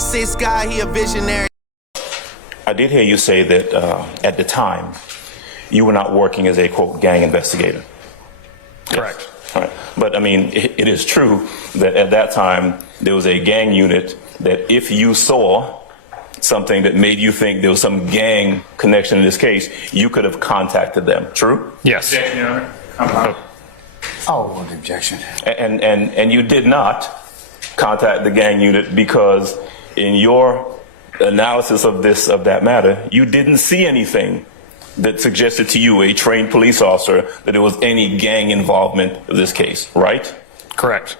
Sis guy, he a visionary. I did hear you say that at the time you were not working as a, quote, gang investigator. Correct. All right. But, I mean, it is true that at that time there was a gang unit that if you saw something that made you think there was some gang connection in this case, you could have contacted them. True? Yes. Oh, the objection. And you did not contact the gang unit because in your analysis of that matter, you didn't see anything that suggested to you, a trained police officer, that there was any gang involvement in this case, right? Correct.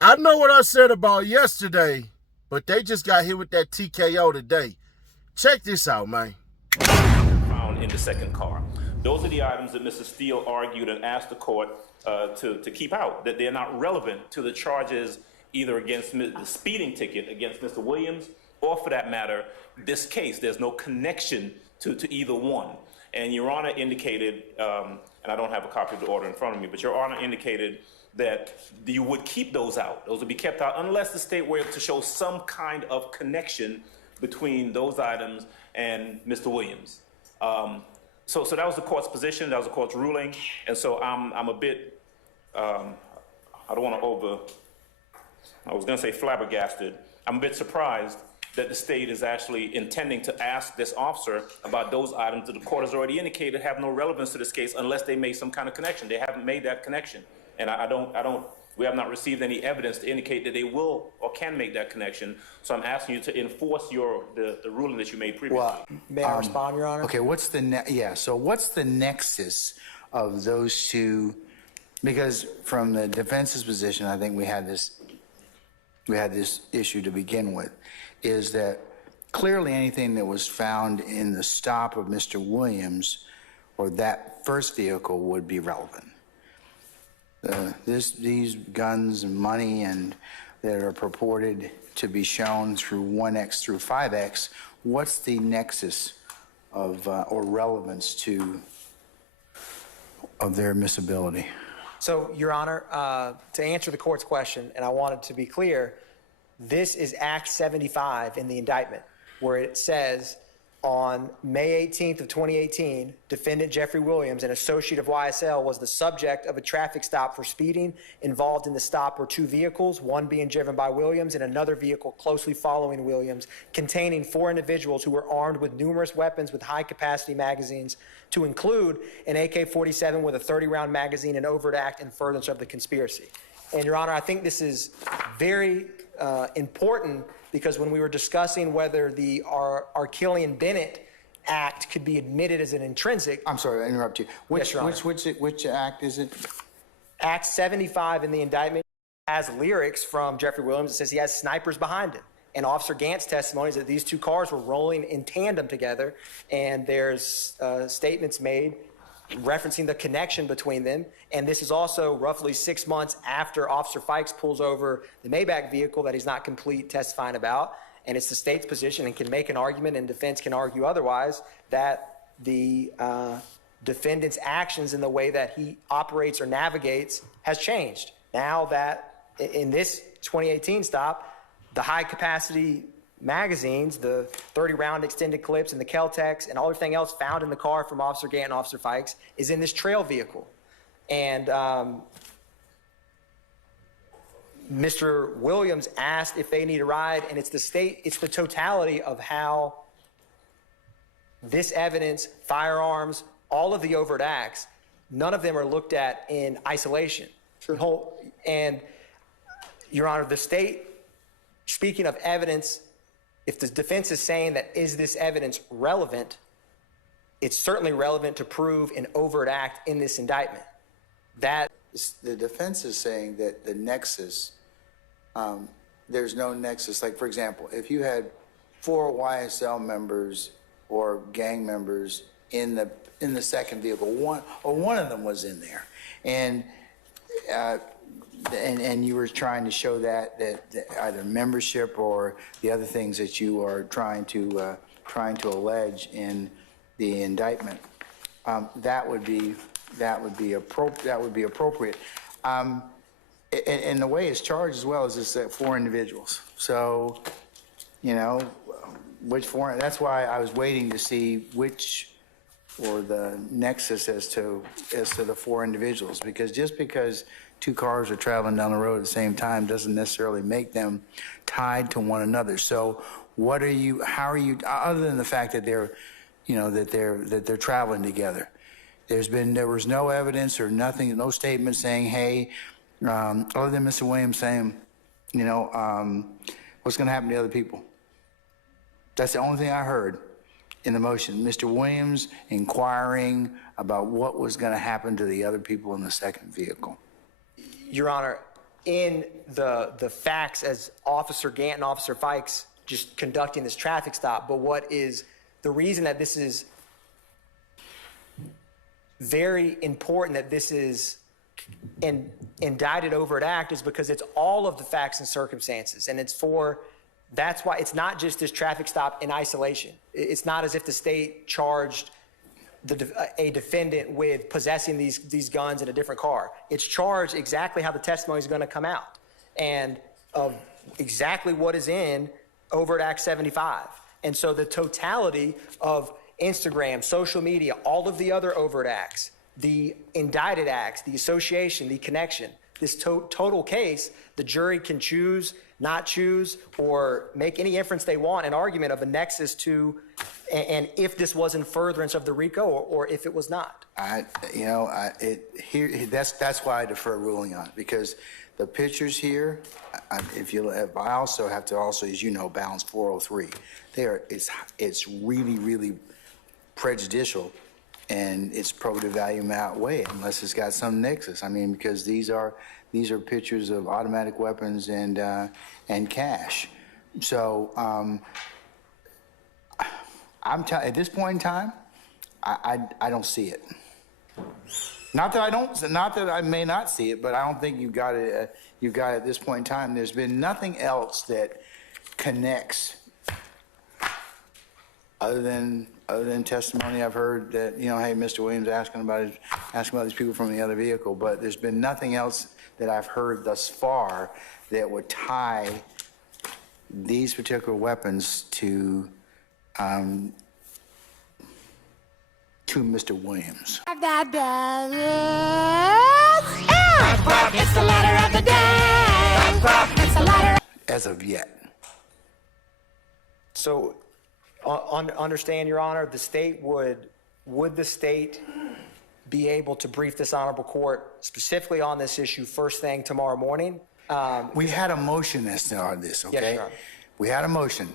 I know what I said about yesterday, but they just got hit with that TKO today. Check this out, man. Found in the second car. Those are the items that Mr. Steele argued and asked the court to keep out, that they're not relevant to the charges either against the speeding ticket against Mr. Williams or, for that matter, this case. There's no connection to either one. And Your Honor indicated, and I don't have a copy of the order in front of me, but Your Honor indicated that you would keep those out. Those would be kept out unless the state were able to show some kind of connection between those items and Mr. Williams. So that was the court's position. That was the court's ruling. And so I'm a bit, I don't want to I was going to say flabbergasted. I'm a bit surprised that the state is actually intending to ask this officer about those items that the court has already indicated have no relevance to this case unless they make some kind of connection. They haven't made that connection. And we have not received any evidence to indicate that they will or can make that connection. So I'm asking you to enforce the ruling that you made previously. Well, may I respond, Your Honor? Okay, what's the nexus of those two? Because from the defense's position, I think we had this issue to begin with, is that clearly anything that was found in the stop of Mr. Williams or that first vehicle would be relevant. These guns and money and that are purported to be shown through 1X through 5X, what's the nexus of or relevance of their admissibility? So, Your Honor, to answer the court's question, and I wanted to be clear, this is Act 75 in the indictment, where it says on May 18th of 2018, defendant Jeffrey Williams, an associate of YSL, was the subject of a traffic stop for speeding. Involved in the stop were two vehicles, one being driven by Williams and another vehicle closely following Williams, containing 4 individuals who were armed with numerous weapons with high-capacity magazines, to include an AK-47 with a 30-round magazine, an overt act in furtherance of the conspiracy. And, Your Honor, I think this is very important, because when we were discussing whether the Arkillian-Bennett Act could be admitted as an intrinsic. I'm sorry, I interrupt you. Yes, Your Honor. Which act is it? Act 75 in the indictment has lyrics from Jeffrey Williams. It says he has snipers behind him. And Officer Gant's testimony is that these two cars were rolling in tandem together, and there's statements made referencing the connection between them. And this is also roughly 6 months after Officer Fikes pulls over the Maybach vehicle that he's not complete testifying about. And it's the state's position, and can make an argument, and defense can argue otherwise, that the defendant's actions in the way that he operates or navigates has changed. Now that in this 2018 stop, the high-capacity magazines, the 30-round extended clips, and the Kel-Tex, and everything else found in the car from Officer Gant and Officer Fikes is in this trail vehicle. And Mr. Williams asked if they need a ride, and it's the totality of how this evidence, firearms, all of the overt acts, none of them are looked at in isolation. Sure. And, Your Honor, the state, speaking of evidence, if the defense is saying that is this evidence relevant, it's certainly relevant to prove an overt act in this indictment. The defense is saying that the nexus, there's no nexus. Like, for example, if you had 4 YSL members or gang members in the second vehicle, one of them was in there, and you were trying to show that either membership or the other things that you are trying to allege in the indictment, that would be appropriate. And the way it's charged as well is just that 4 individuals. So you know, which foreign, that's why I was waiting to see which, or the nexus as to the four individuals, because just because two cars are traveling down the road at the same time doesn't necessarily make them tied to one another. So how are you, other than the fact that they're, you know, that they're traveling together, there was no evidence or nothing, no statement saying, hey, other than Mr. Williams saying, you know, what's going to happen to the other people? That's the only thing I heard in the motion. Mr. Williams inquiring about what was going to happen to the other people in the second vehicle. Your Honor, in the facts as Officer Gant and Officer Fikes just conducting this traffic stop, but what is the reason that this is very important, that this is indicted overt act, is because it's all of the facts and circumstances, and that's why it's not just this traffic stop in isolation. It's not as if the state charged a defendant with possessing these guns in a different car. It's charged exactly how the testimony is going to come out and of exactly what is in overt act 75. And so the totality of Instagram, social media, all of the other overt acts, the indicted acts, the association, the connection, this total case, the jury can choose, not choose, or make any inference they want, an argument of a nexus to, and if this was in furtherance of the RICO or if it was not. That's why I defer ruling on it, because the pictures here, I also have to as you know, balance 403. It's really, really prejudicial, and its probative value may outweigh it unless it's got some nexus. I mean, because these are pictures of automatic weapons and cash. So at this point in time, I don't see it. Not that I may not see it, but I don't think you've got it. You've got it at this point in time. There's been nothing else that connects, other than testimony I've heard that, you know, hey, Mr. Williams asking about these people from the other vehicle, but there's been nothing else that I've heard thus far that would tie these particular weapons to Mr. Williams. It's the letter of the day. It's the letter. As of yet. So understand, Your Honor, would the state be able to brief this honorable court specifically on this issue first thing tomorrow morning? We had a motion on this, okay? Yes, Your Honor. We had a motion.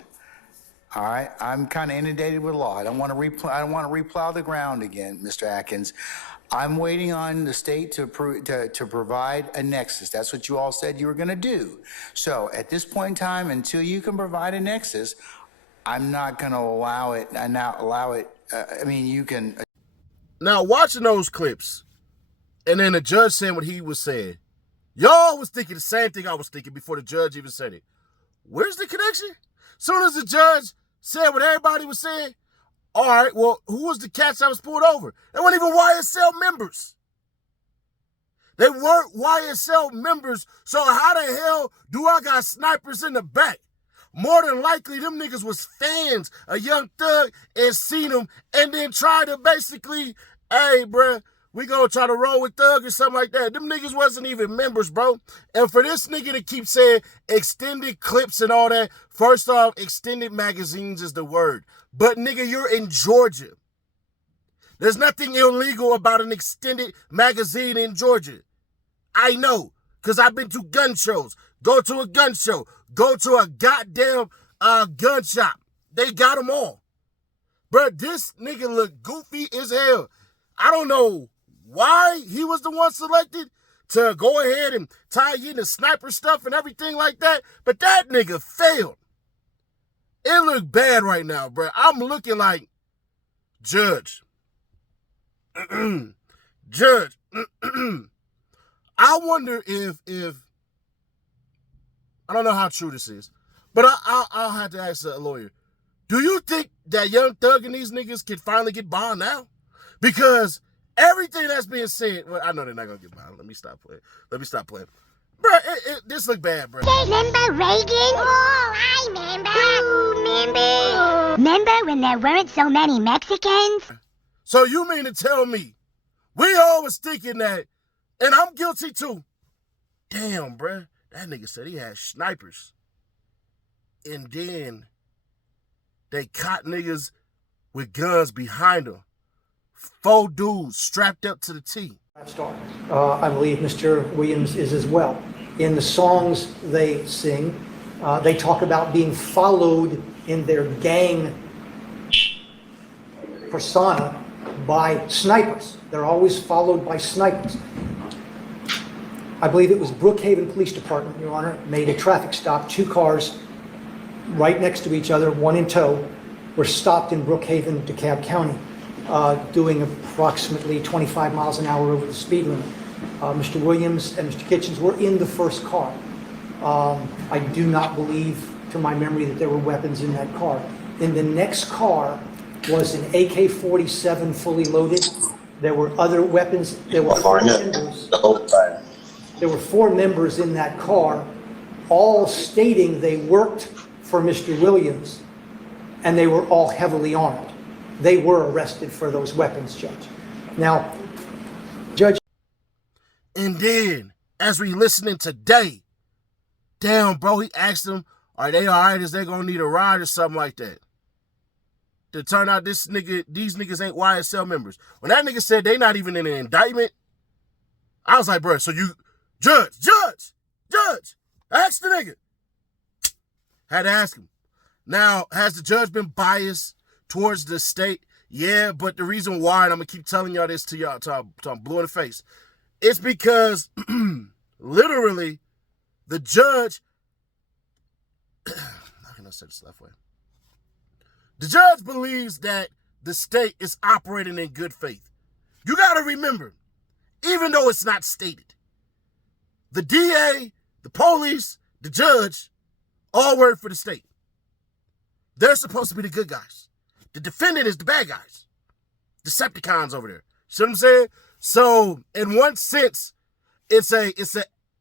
All right, I'm kind of inundated with law. I don't want to replow the ground again, Mr. Atkins. I'm waiting on the state to provide a nexus. That's what you all said you were going to do. So at this point in time, until you can provide a nexus, I'm not going to allow it. You can. Now, watching those clips, and then the judge saying what he was saying, y'all was thinking the same thing I was thinking before the judge even said it. Where's the connection? Soon as the judge said what everybody was saying, all right, well, who was the cats that was pulled over? They weren't even YSL members. They weren't YSL members, so how the hell do I got snipers in the back? More than likely, them niggas was fans of Young Thug and seen him and then tried to basically, hey, bruh, we gonna try to roll with Thug or something like that. Them niggas wasn't even members, bro. And for this nigga to keep saying extended clips and all that, first off, extended magazines is the word. But nigga, you're in Georgia. There's nothing illegal about an extended magazine in Georgia. I know, because I've been to gun shows. Go to a gun show. Go to a goddamn gun shop. They got them all. But this nigga look goofy as hell. I don't know why he was the one selected to go ahead and tie in the sniper stuff and everything like that, but that nigga failed. It look bad right now, bro. I'm looking like, Judge. Judge. I wonder if I don't know how true this is, but I'll have to ask a lawyer. Do you think that Young Thug and these niggas can finally get bond now? Because everything that's being said, well, I know they're not going to get bond. Let me stop playing. Bro, this look bad, bro. Remember Reagan? Oh, I remember. Remember when there weren't so many Mexicans? So you mean to tell me we all was thinking that, and I'm guilty too. Damn, bruh. That nigga said he had snipers. And then they caught niggas with guns behind them. 4 dudes strapped up to the T. I believe Mr. Williams is as well. In the songs they sing, they talk about being followed in their gang persona by snipers. They're always followed by snipers. I believe it was Brookhaven Police Department, Your Honor, made a traffic stop. 2 cars right next to each other, one in tow, were stopped in Brookhaven, DeKalb County, doing approximately 25 miles an hour over the speed limit. Mr. Williams and Mr. Kitchens were in the first car. I do not believe, to my memory, that there were weapons in that car. In the next car was an AK-47 fully loaded. There were other weapons. There were 4 members. There were 4 members in that car, all stating they worked for Mr. Williams, and they were all heavily armed. They were arrested for those weapons, Judge. Now, Judge. And then, as we listening today, damn, bro, he asked them, are they all right? Is they gonna need a ride or something like that? To turn out these niggas ain't YSL members. When that nigga said they not even in an indictment, I was like, bro, so you, judge, ask the nigga. Had to ask him. Now, has the judge been biased towards the state? Yeah, but the reason why, and I'm going to keep telling y'all this to y'all till I'm blue in the face, it's because literally the judge, how can I say this left way? The judge believes that the state is operating in good faith. You got to remember, even though it's not stated, the DA, the police, the judge, all work for the state. They're supposed to be the good guys. The defendant is the bad guys. Decepticons over there. See what I'm saying? So, in one sense, it's an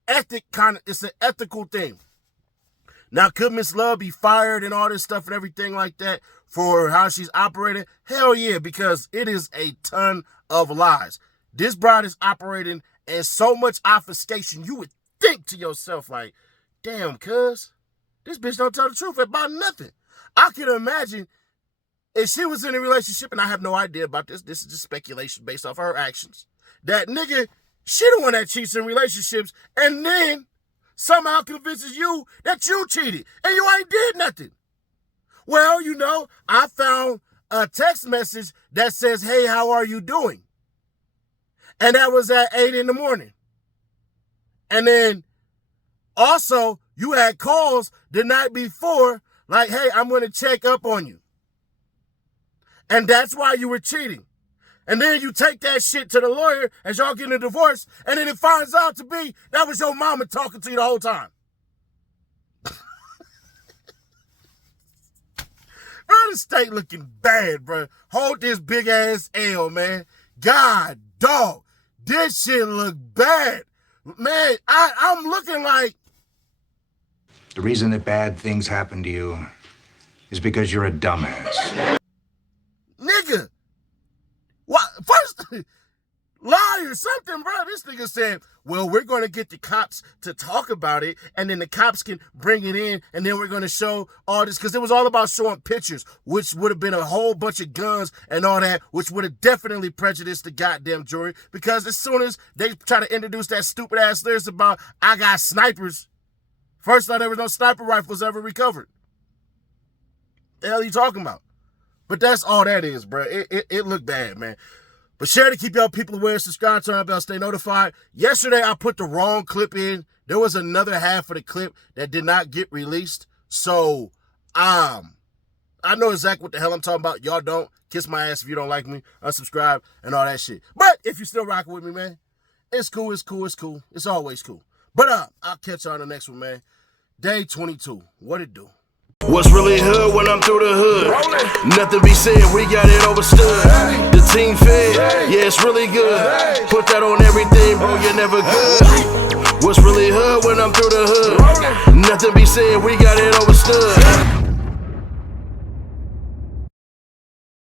ethical thing. Now, could Miss Love be fired and all this stuff and everything like that for how she's operating? Hell yeah, because it is a ton of lies. This bride is operating in so much obfuscation, you would think to yourself like, damn, cuz, this bitch don't tell the truth about nothing. I can imagine if she was in a relationship, and I have no idea about this, this is just speculation based off her actions, that nigga, she the one that cheats in relationships, and then somehow convinces you that you cheated, and you ain't did nothing. Well, you know, I found a text message that says, hey, how are you doing? And that was at 8 in the morning. And then also, you had calls the night before, like, hey, I'm going to check up on you. And that's why you were cheating. And then you take that shit to the lawyer as y'all getting a divorce, and then it finds out to be that was your mama talking to you the whole time. Bro, the state looking bad, bro. Hold this big ass L, man. God, dog. This shit look bad. Man, I'm looking like... The reason that bad things happen to you is because you're a dumbass. Nigga. What? First, lie or something, bro. This nigga said, well, we're going to get the cops to talk about it, and then the cops can bring it in, and then we're going to show all this, because it was all about showing pictures, which would have been a whole bunch of guns and all that, which would have definitely prejudiced the goddamn jury, because as soon as they try to introduce that stupid-ass lyrics about, I got snipers, first thought there was no sniper rifles ever recovered. The hell are you talking about? But that's all that is, bro. It looked bad, man. But share to keep y'all people aware, subscribe, turn on bell, stay notified. Yesterday, I put the wrong clip in. There was another half of the clip that did not get released. So, I know exactly what the hell I'm talking about. Y'all don't. Kiss my ass if you don't like me. Unsubscribe and all that shit. But if you're still rocking with me, man, it's cool, it's cool, it's cool. It's always cool. But I'll catch y'all on the next one, man. Day 22. What it do? What's really hood when I'm through the hood? Nothing be said, we got it overstood. The team fed, yeah, it's really good. Put that on everything, bro, you're never good. What's really hood when I'm through the hood? Nothing be said, we got it overstood.